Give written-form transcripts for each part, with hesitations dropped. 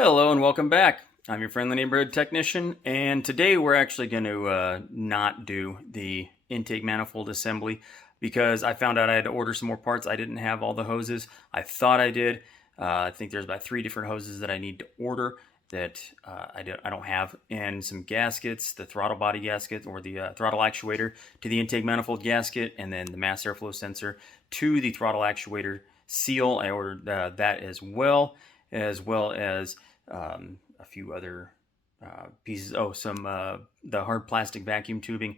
Hello and welcome back. I'm your friendly neighborhood technician, and today we're actually going to not do the intake manifold assembly because I found out I had to order some more parts. I didn't have all the hoses. I thought I did. I think there's about 3 different hoses that I need to order that I don't have, and some gaskets, the throttle body gasket or the throttle actuator to the intake manifold gasket, and then the mass airflow sensor to the throttle actuator seal. I ordered that as well as a few other pieces. Oh, some the hard plastic vacuum tubing.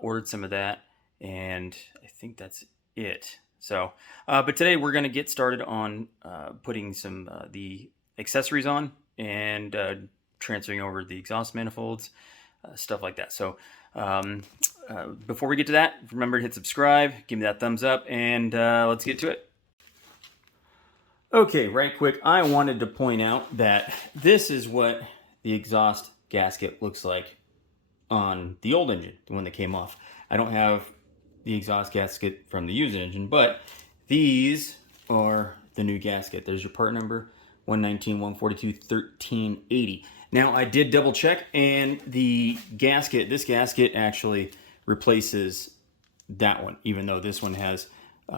Ordered some of that, and I think that's it. So, but today we're going to get started on putting some the accessories on and transferring over the exhaust manifolds, stuff like that. So, before we get to that, remember to hit subscribe, give me that thumbs up, and let's get to it. Okay, right quick, I wanted to point out that this is what the exhaust gasket looks like on the old engine, the one that came off. I don't have the exhaust gasket from the used engine, but these are the new gasket. There's your part number, 119, 142, 1380. Now, I did double check, and the gasket, this gasket actually replaces that one, even though this one has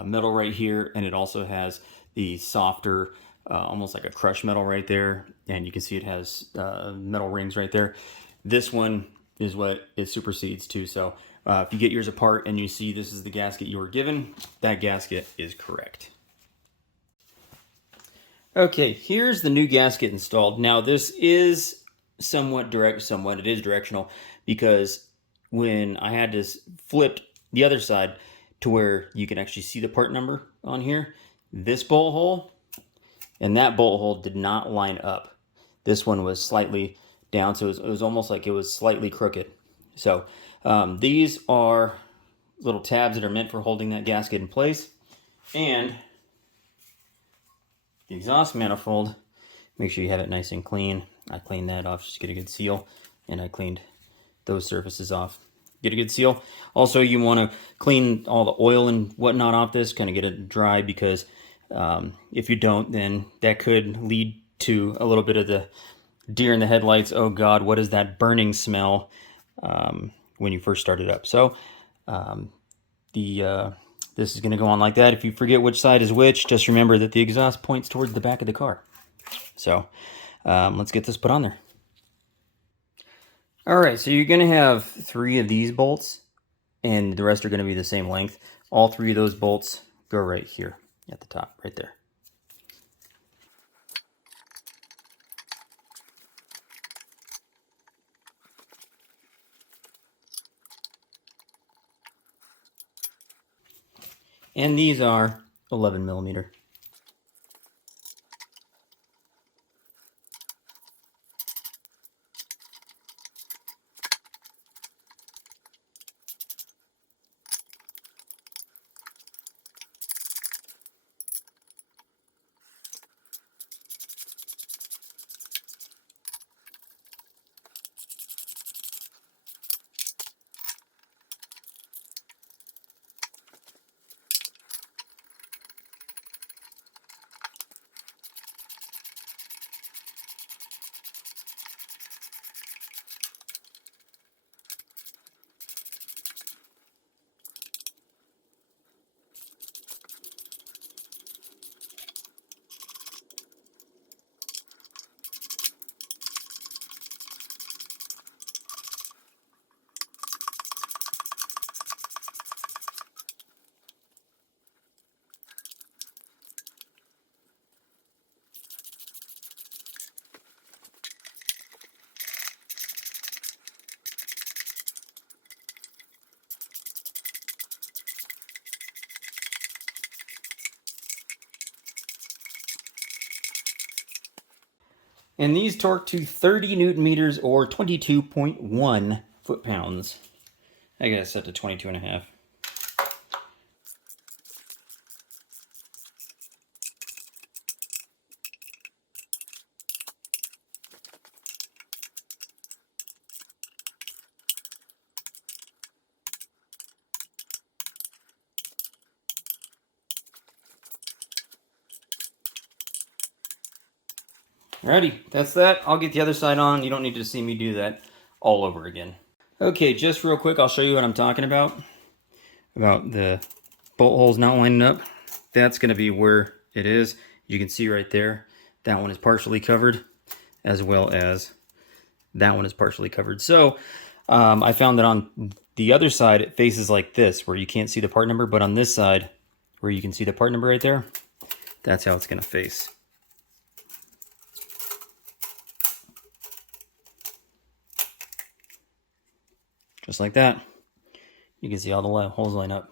metal right here, and it also has the softer, almost like a crushed metal right there, and you can see it has metal rings right there. This one is what it supersedes too. So if you get yours apart and you see this is the gasket you were given, that gasket is correct. Okay, here's the new gasket installed. Now this is somewhat it is directional, because when I had this flipped the other side to where you can actually see the part number on here, this bolt hole and that bolt hole did not line up. This one was slightly down, so it was almost like it was slightly crooked. So these are little tabs that are meant for holding that gasket in place. And the exhaust manifold, make sure you have it nice and clean. I cleaned that off just to get a good seal, and I cleaned those surfaces off. Get a good seal. Also, you want to clean all the oil and whatnot off this, kind of get it dry, because if you don't, then that could lead to a little bit of the deer in the headlights. Oh God, what is that burning smell when you first start it up? So this is going to go on like that. If you forget which side is which, just remember that the exhaust points towards the back of the car. So let's get this put on there. All right, so you're going to have 3 of these bolts, and the rest are going to be the same length. All 3 of those bolts go right here at the top, right there. And these are 11 millimeter. And these torque to 30 Newton meters or 22.1 foot-pounds. I got it set to 22.5. Alrighty, that's that. I'll get the other side on. You don't need to see me do that all over again. Okay, just real quick, I'll show you what I'm talking about the bolt holes not lining up. That's going to be where it is. You can see right there, that one is partially covered, as well as that one is partially covered. So I found that on the other side, it faces like this, where you can't see the part number, but on this side, where you can see the part number right there, that's how it's going to face. Just like that. You can see all the holes line up.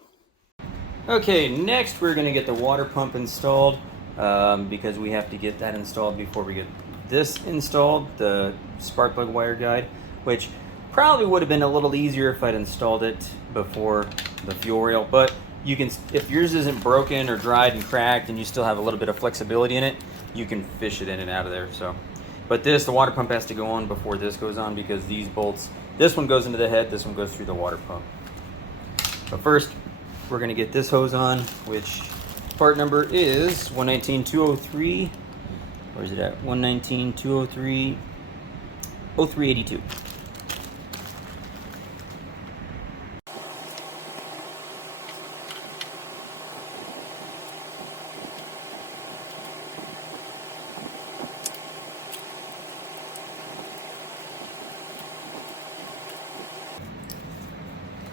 Okay, next we're going to get the water pump installed because we have to get that installed before we get this installed, the spark plug wire guide, which probably would have been a little easier if I'd installed it before the fuel rail, but you can, if yours isn't broken or dried and cracked and you still have a little bit of flexibility in it, you can fish it in and out of there. So, but the water pump has to go on before this goes on because these bolts, this one goes into the head, this one goes through the water pump. But first, we're going to get this hose on, which part number is 119-203. Where is it at? 119-203, 0382.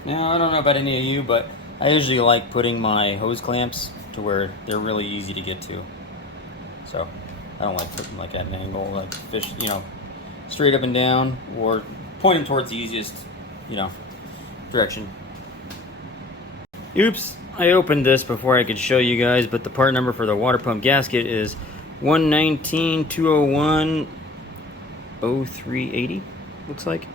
Now, I don't know about any of you, but I usually like putting my hose clamps to where they're really easy to get to. So, I don't like putting them like at an angle, like fish, you know, straight up and down, or point them towards the easiest, you know, direction. Oops, I opened this before I could show you guys, but the part number for the water pump gasket is 119-201-0380, looks like.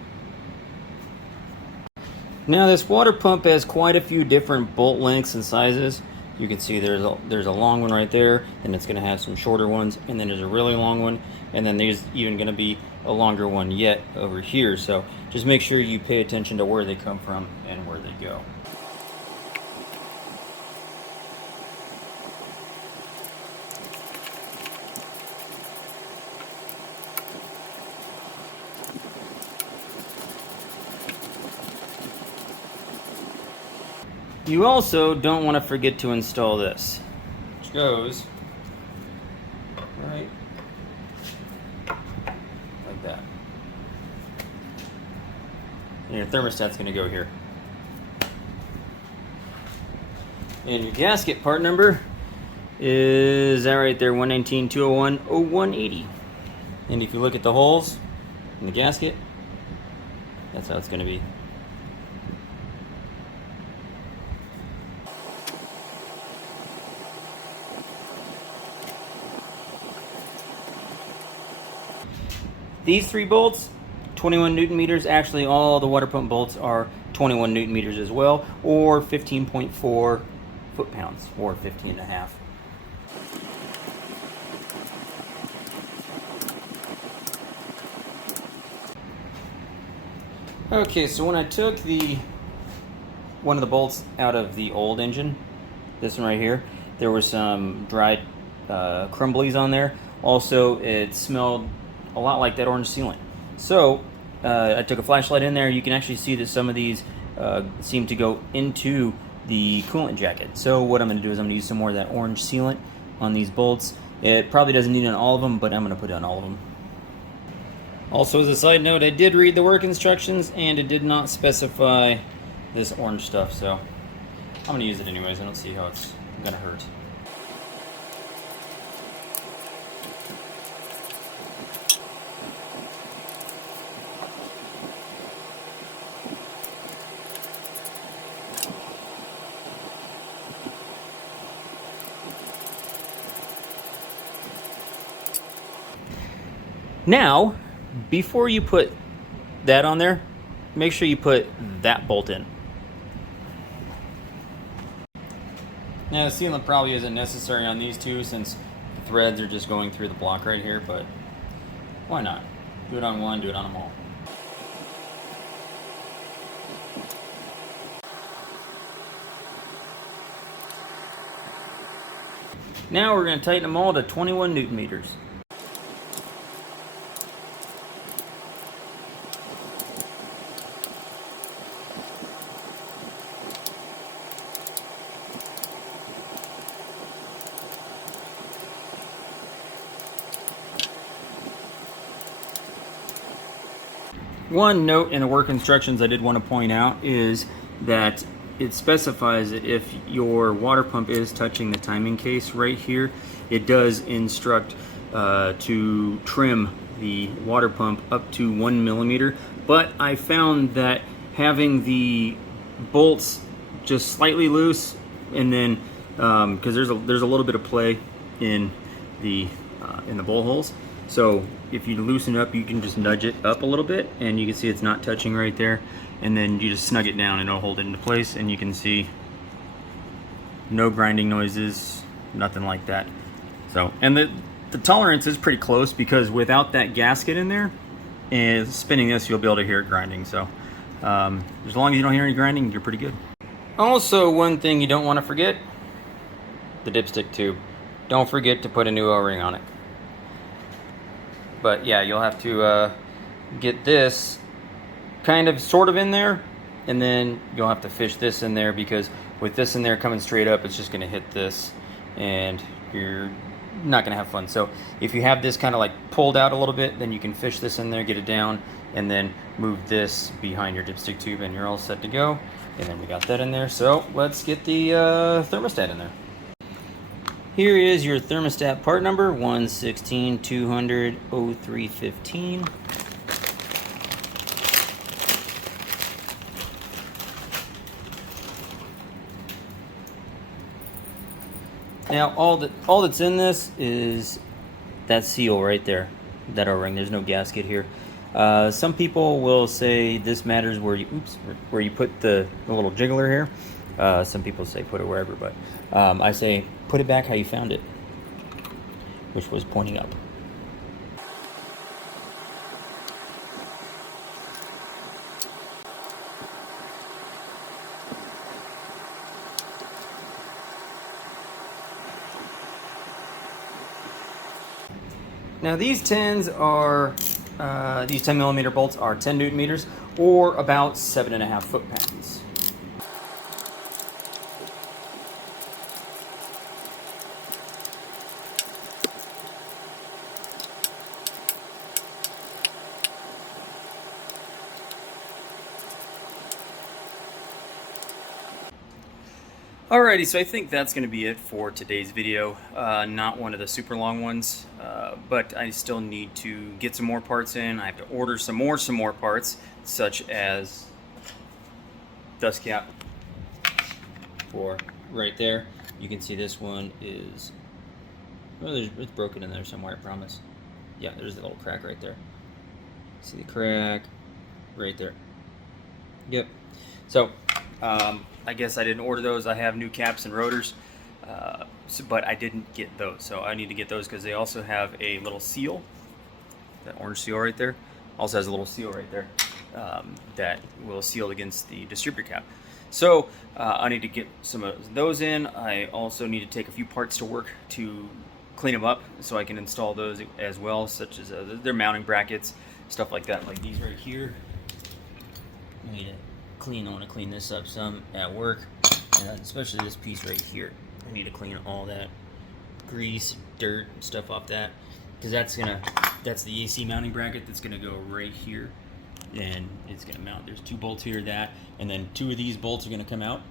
Now this water pump has quite a few different bolt lengths and sizes. You can see there's a long one right there, and it's going to have some shorter ones, and then there's a really long one, and then there's even going to be a longer one yet over here. So just make sure you pay attention to where they come from and where they go. You also don't want to forget to install this, which goes right like that. And your thermostat's going to go here. And your gasket part number is that right there, 119-201-0180. And if you look at the holes in the gasket, that's how it's going to be. These three bolts, 21 Newton meters. Actually, all the water pump bolts are 21 Newton meters as well, or 15.4 foot-pounds, or 15.5. Okay, so when I took one of the bolts out of the old engine, this one right here, there were some dried crumblies on there. Also, it smelled a lot like that orange sealant. So I took a flashlight in there. You can actually see that some of these seem to go into the coolant jacket. So what I'm going to do is I'm going to use some more of that orange sealant on these bolts. It probably doesn't need it on all of them, but I'm going to put it on all of them. Also, as a side note, I did read the work instructions and it did not specify this orange stuff, so I'm going to use it anyways. I don't see how it's going to hurt. Now, before you put that on there, make sure you put that bolt in. Now, the sealant probably isn't necessary on these two since the threads are just going through the block right here, but why not? Do it on one, do it on them all. Now we're going to tighten them all to 21 Newton meters. One note in the work instructions I did want to point out is that it specifies that if your water pump is touching the timing case right here, it does instruct to trim the water pump up to 1 millimeter. But I found that having the bolts just slightly loose, and then because there's a little bit of play in the bowl holes, so if you loosen it up, you can just nudge it up a little bit, and you can see it's not touching right there, and then you just snug it down and it'll hold it into place, and you can see no grinding noises, nothing like that. So, and the tolerance is pretty close, because without that gasket in there and spinning this, you'll be able to hear it grinding. So as long as you don't hear any grinding, you're pretty good. Also, one thing you don't want to forget, the dipstick tube. Don't forget to put a new O-ring on it. But yeah, you'll have to get this kind of sort of in there, and then you'll have to fish this in there, because with this in there coming straight up, it's just going to hit this and you're not going to have fun. So if you have this kind of like pulled out a little bit, then you can fish this in there, get it down, and then move this behind your dipstick tube, and you're all set to go. And then we got that in there, so let's get the thermostat in there. Here is your thermostat part number, 116-200-0315. Now all that's in this is that seal right there, that O-ring. There's no gasket here. Some people will say this matters where you put the little jiggler here. Some people say put it wherever, but I say put it back how you found it, which was pointing up. Now these 10s are, these 10 millimeter bolts are 10 Newton meters, or about 7.5 foot-pounds. Alrighty, so I think that's going to be it for today's video. Not one of the super long ones, but I still need to get some more parts in. I have to order some more parts, such as dust cap for right there. You can see this one is, well, it's broken in there somewhere, I promise. Yeah, there's a little crack right there. See the crack right there. Yep. So I guess I didn't order those. I have new caps and rotors, but I didn't get those. So I need to get those, because they also have a little seal. That orange seal right there also has a little seal right there that will seal against the distributor cap. So I need to get some of those in. I also need to take a few parts to work to clean them up, so I can install those as well, such as their mounting brackets, stuff like that, like these right here. I need to I want to clean this up some at work, and especially this piece right here. I need to clean all that grease, dirt, stuff off that, because that's the AC mounting bracket that's gonna go right here, and it's gonna mount. There's 2 bolts here, that, and then 2 of these bolts are gonna come out,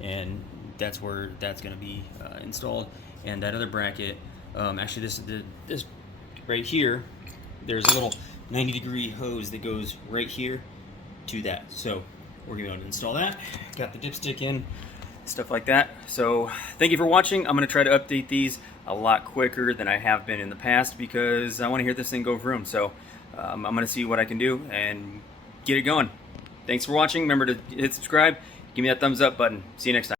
and that's where that's gonna be installed. And that other bracket, actually this right here, there's a little 90-degree hose that goes right here to that. So we're going to be able to install that. Got the dipstick in, stuff like that. So thank you for watching. I'm going to try to update these a lot quicker than I have been in the past, because I want to hear this thing go vroom. So I'm going to see what I can do and get it going. Thanks for watching. Remember to hit subscribe. Give me that thumbs up button. See you next time.